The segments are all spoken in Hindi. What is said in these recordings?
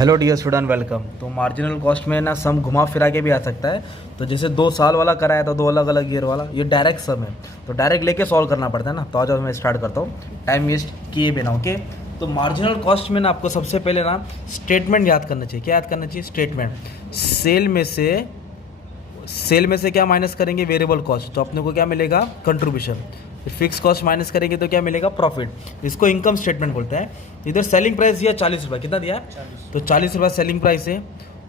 Hello dear student, welcome. तो मार्जिनल कॉस्ट में ना सम घुमा फिरा के भी आ सकता है। तो जैसे 2 साल वाला कराया था, 2 अलग अलग ईयर वाला, ये डायरेक्ट सम है तो डायरेक्ट लेके सॉल्व करना पड़ता है ना। तो आज मैं स्टार्ट करता हूँ टाइम वेस्ट किए बिना। ओके, तो मार्जिनल कॉस्ट में ना आपको सबसे पहले ना स्टेटमेंट याद करना चाहिए। क्या याद करना चाहिए? स्टेटमेंट। सेल में से क्या माइनस करेंगे? Variable cost. तो अपने को क्या मिलेगा? कंट्रीब्यूशन। फिक्स कॉस्ट माइनस करेंगे तो क्या मिलेगा? प्रॉफिट। इसको इनकम स्टेटमेंट बोलते हैं। इधर सेलिंग प्राइस दिया 40 रुपये। कितना दिया? 40। तो 40 रुपये सेलिंग प्राइस है।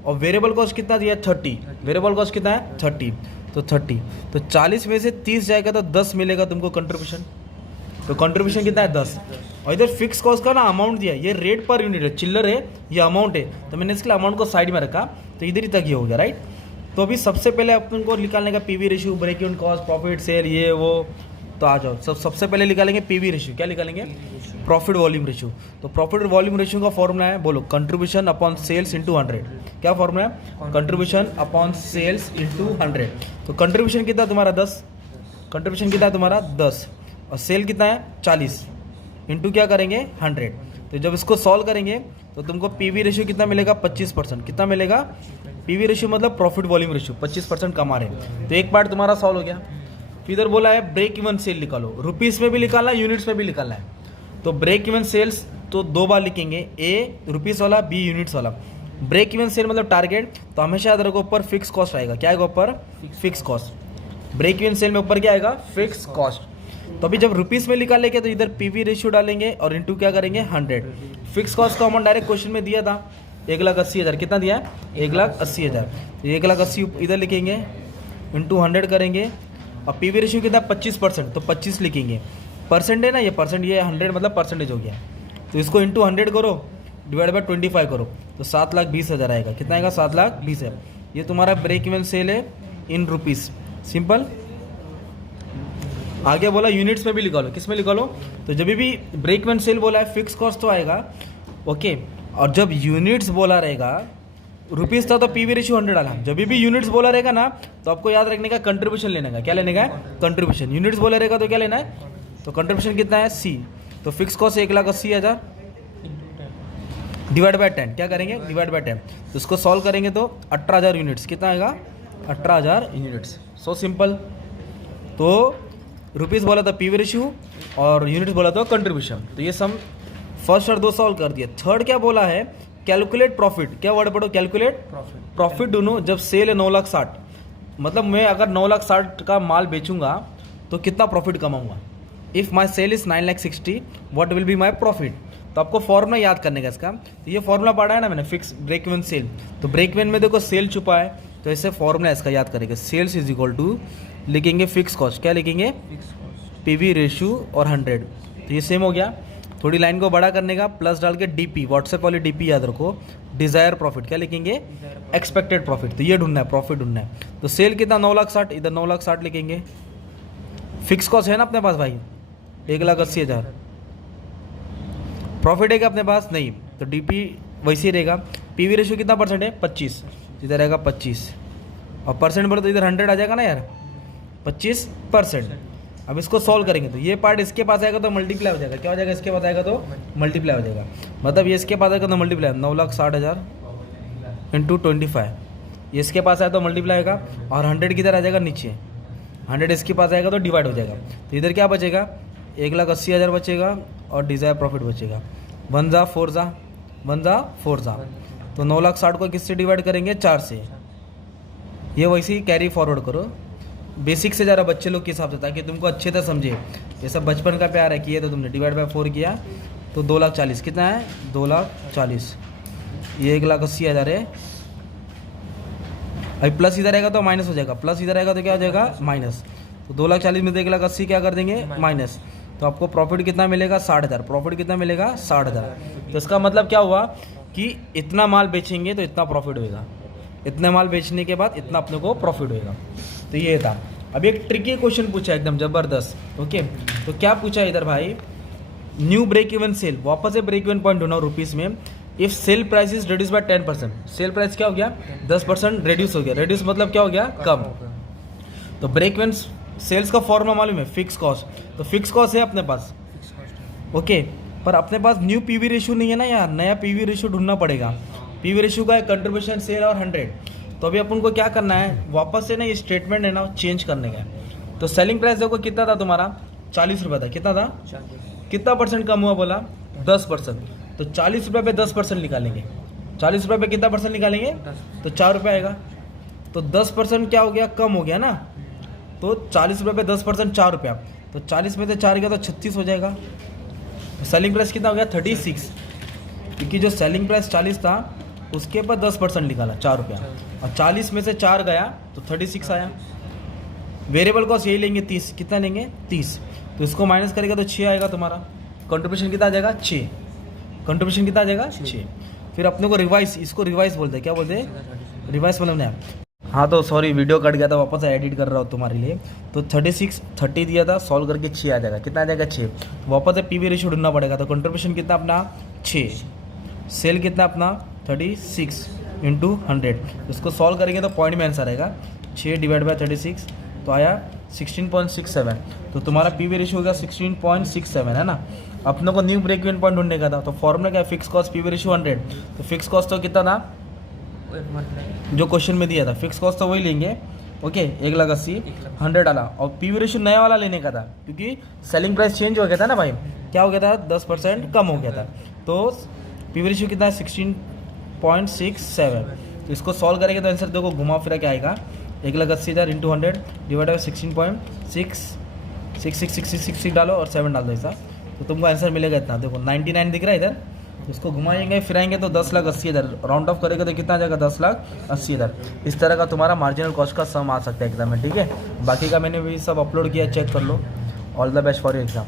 और वेरिएबल कॉस्ट कितना दिया? 30। वेरिएबल कॉस्ट कितना है? 30। तो 30, तो 40 में से 30 जाएगा तो 10 मिलेगा तुमको कंट्रीब्यूशन। तो कंट्रीब्यूशन कितना है? 10। और इधर फिक्स कॉस्ट का ना अमाउंट दिया, ये रेट पर यूनिट है, चिल्लर है, ये अमाउंट है। तो मैंने इसके लिए अमाउंट को साइड में रखा, तो इधर ही तक ये हो गया, राइट। तो अभी सबसे पहले अपन को निकालने का PV ratio, break even cost, profit, sale, ये वो। तो आ जाओ, सबसे पहले निकालेंगे पीवी रेशियो। क्या निकालेंगे? Profit volume ratio. तो प्रॉफिट वॉल्यूम रेशियो का फॉर्मूला है, बोलो, कंट्रीब्यूशन अपॉन सेल्स इंटू 100। क्या फॉर्मूला है? Contribution upon sales into 100। तो कंट्रीब्यूशन कितना तुम्हारा? 10। कंट्रीब्यूशन कितना है तुम्हारा? 10। और सेल कितना है? 40। इंटू क्या करेंगे? 100। तो जब इसको सॉल्व करेंगे तो तुमको पीवी रेशियो कितना मिलेगा? 25%। कितना मिलेगा? पीवी रेशियो मतलब प्रॉफिट वॉल्यूम रेशियो, 25% कमा रहे हैं। तो एक पार्ट तुम्हारा सॉल्व हो गया। फिर इधर बोला है ब्रेक इवन सेल निकालो। रुपीस में भी निकालना है, यूनिट्स में भी निकालना है। तो ब्रेक इवन सेल्स तो 2 बार लिखेंगे, ए रुपीस वाला, बी यूनिट्स वाला। ब्रेक इवन सेल मतलब टारगेट, तो हमेशा याद रखो ऊपर फिक्स कॉस्ट आएगा। क्या आएगा ऊपर? Fix cost. Break even sale में ऊपर क्या आएगा? Fix cost. तो अभी जब रुपीस में निकालेंगे तो इधर पीवी रेशियो डालेंगे और इंटू क्या करेंगे? 100। फिक्स कॉस्ट का अमाउंट डायरेक्ट क्वेश्चन में दिया था 1,80,000। कितना दिया है? 1,80,000। 1,80,000 इधर लिखेंगे, इंटू 100 करेंगे। और पीवी रेशियो कितना? 25%। तो 25 लिखेंगे। परसेंट है ना, ये परसेंट, ये 100 मतलब परसेंटेज हो गया। तो इसको इंटू 100 करो, डिवाइड बाय 25 करो, तो 7,20,000 आएगा। कितना आएगा? 7,20,000। ये तुम्हारा ब्रेक इवन सेल है इन रुपीस। सिंपल। आगे बोला यूनिट्स में भी लिखा लो। किस में लिखा लो? तो जब भी ब्रेक इवन सेल बोला है, फिक्स कॉस्ट तो आएगा, ओके। और जब यूनिट्स बोला रहेगा, रुपीस था तो पीवी रेशियो 100 डाला। जब भी यूनिट्स बोला रहेगा ना, तो आपको याद रखने का कंट्रीब्यूशन लेने का। क्या लेने का है? कंट्रीब्यूशन। यूनिट्स बोला रहेगा तो क्या लेना है? तो कंट्रीब्यूशन कितना है? सी। तो फिक्स कॉस्ट 1,80,000 डिवाइड बाय 10। क्या करेंगे? Divide by 10। तो इसको सॉल्व करेंगे तो 18,000 यूनिट्स। कितना आएगा? 18,000 यूनिट्स। So simple. तो रुपीस बोला था पीवी रेशियो और यूनिट्स बोला था कंट्रीब्यूशन। तो ये सम फर्स्ट और 2 सॉल्व कर दिया। थर्ड क्या बोला है? Calculate profit. क्या वर्ड पढ़ो? Calculate profit. दोनों जब सेल है 9,60,000, मतलब मैं अगर 9,60,000 का माल बेचूंगा तो कितना प्रॉफिट कमाऊंगा? If my sale is 9,60,000, what will be my profit? तो आपको फॉर्मूला याद करने का इसका। तो ये फॉर्मूला पढ़ा है ना मैंने, फिक्स ब्रेक इवन सेल। तो ब्रेक इवन में देखो सेल छुपा है, तो ऐसे फॉर्मूला इसका याद करेंगे। सेल्स इज इक्वल टू, लिखेंगे फिक्स कॉस्ट। क्या लिखेंगे? पीवी रेशियो और 100। तो ये सेम हो गया। थोड़ी लाइन को बड़ा करने का, प्लस डाल के डीपी, व्हाट्सएप वाली डीपी याद रखो, डिजायर प्रॉफिट। क्या लिखेंगे? Expected profit. तो ये ढूंढना है, प्रॉफिट ढूंढना है। तो सेल कितना? 9,60,000, इधर 9,60,000 लिखेंगे। फिक्स कॉस्ट है ना अपने पास भाई, 1,80,000। प्रॉफिट है क्या अपने पास? नहीं। तो डीपी वैसे ही रहेगा। पीवी रेशियो कितना परसेंट है? 25। इधर रहेगा 25। और परसेंट बोले तो इधर 100 आ जाएगा ना यार, 25%। अब इसको सॉल्व करेंगे तो ये पार्ट इसके पास आएगा तो मल्टीप्लाई हो जाएगा। क्या हो जाएगा? इसके पास आएगा तो मल्टीप्लाई हो जाएगा। मतलब ये इसके पास आएगा तो मल्टीप्लाई, 9,60,000 इंटू 25। ये इसके पास आया तो मल्टीप्लाई होगा। और 100 किधर आ जाएगा? नीचे। 100 इसके पास आएगा तो डिवाइड हो जाएगा। तो इधर क्या बचेगा? 1,80,000 बचेगा और डिजायर प्रॉफिट बचेगा। 1 जा 4 जा, 1 जा 4 जा। तो 9,60,000 को किससे डिवाइड करेंगे? 4 से। ये वैसे ही कैरी फॉरवर्ड करो बेसिक से ज़रा बच्चे लोग के हिसाब से, ताकि तुमको अच्छे से समझे। ये सब बचपन का प्यार है। किए तो तुमने डिवाइड बाय 4 किया तो 2,40,000। कितना है? 2,40,000। ये 1,80,000 है। अभी प्लस इधर आएगा तो माइनस हो जाएगा, प्लस इधर आएगा तो क्या हो जाएगा? माइनस। तो 2,40,000 में तो 1,80,000 क्या कर देंगे? माइनस। तो आपको प्रॉफिट कितना मिलेगा? 60,000। प्रॉफिट कितना मिलेगा? 60,000। तो इसका मतलब क्या हुआ कि इतना माल बेचेंगे तो इतना प्रॉफिट होगा, इतना माल बेचने के बाद इतना अपने को प्रॉफिट होगा। तो ये था। अब एक ट्रिकी क्वेश्चन पूछा एकदम ज़बरदस्त। ओके, तो क्या पूछा इधर भाई? न्यू ब्रेक इवन सेल, वापस से ब्रेक इवन पॉइंट ढूंढना रुपीस में। If sale price is reduce by 10%, sale price क्या हो गया? 10% रिड्यूस हो गया। रिड्यूस मतलब क्या हो गया? कम। तो ब्रेक इवन सेल्स का फॉर्मूला मालूम है? Fix cost. तो फिक्स कॉस्ट है अपने पास, ओके। पर अपने पास न्यू पीवी रेशियो नहीं है ना यार, नया पीवी रेशियो ढूंढना पड़ेगा। पीवी रेशियो का है कंट्रीब्यूशन सेल और 100। तो अभी अपन को क्या करना है, वापस से ना ये स्टेटमेंट है ना चेंज करने का है। तो सेलिंग प्राइस देखो कितना था तुम्हारा, 40 रुपये था। कितना था, कितना परसेंट कम हुआ बोला, 10%। तो 40 रुपये पे 10% निकालेंगे। 40 रुपये पे कितना परसेंट निकालेंगे, तो 4 रुपये आएगा। तो 10% क्या हो गया, कम हो गया ना। तो 40 रुपये पे 10% 4 रुपया, तो 40 में से 4 गया तो 36 हो जाएगा। सेलिंग प्राइस कितना हो गया, 36, क्योंकि जो सेलिंग प्राइस 40 था उसके ऊपर 10% निकाला 4 रुपया, और 40 में से 4 गया तो 36 आया। वेरिएबल कॉस्ट यही लेंगे 30, कितना लेंगे 30। तो इसको माइनस करेगा तो 6 आएगा तुम्हारा। कंट्रीब्यूशन कितना आ जाएगा, 6। कंट्रीब्यूशन कितना आ जाएगा, 6। फिर अपने को रिवाइज, इसको रिवाइज बोलते हैं, क्या बोलते हैं, रिवाइज मतलब नहीं। हाँ तो सॉरी वीडियो कट गया था, वापस एडिट कर रहा हूँ तुम्हारे लिए। तो 30 दिया था, सॉल्व करके 6 आ जाएगा। कितना आ जाएगा, 6। वापस से पीवी रेशियो ढूंढना पड़ेगा। तो कंट्रीब्यूशन कितना अपना 6, सेल कितना अपना 36 इंटू 100। इसको सॉल्व करेंगे तो पॉइंट में आंसर आएगा 6 डिवाइड बाय 36, तो आया 16.67। तो तुम्हारा पीवी रेशियो होगा 16.67 है ना। अपनों को न्यू ब्रेक इवन पॉइंट ढूंढने का था। तो फॉर्मूला क्या है, फिक्स कॉस्ट पीवी रेशियो 100। तो फिक्स कॉस्ट तो कितना था जो क्वेश्चन में दिया था, फिक्स कॉस्ट तो वही लेंगे। ओके 1,80,000 100 डाला, और पीवी रेशियो नया वाला लेने का था क्योंकि सेलिंग प्राइस चेंज हो गया था ना भाई, क्या हो गया था, 10% कम हो गया था। तो पीवी रेशियो कितना है 16.67। तो इसको सॉल्व करेंगे तो आंसर देखो घुमा फिरा क्या आएगा, 1,80,000 इंटू 100 डिवाइड बाई 16.6666 डालो और 7 डाल दो ऐसा, तो तुमको आंसर मिलेगा इतना। देखो 99 दिख रहा है इधर, इसको घुमाएंगे फिराएंगे तो 10,80,000, राउंड ऑफ करेंगे तो कितना आ जाएगा 10,80,000। इस तरह का तुम्हारा मार्जिनल कॉस्ट का सम आ सकता है एग्जाम में, ठीक है। बाकी का मैंने भी सब अपलोड किया, चेक कर लो। All the best for your exam.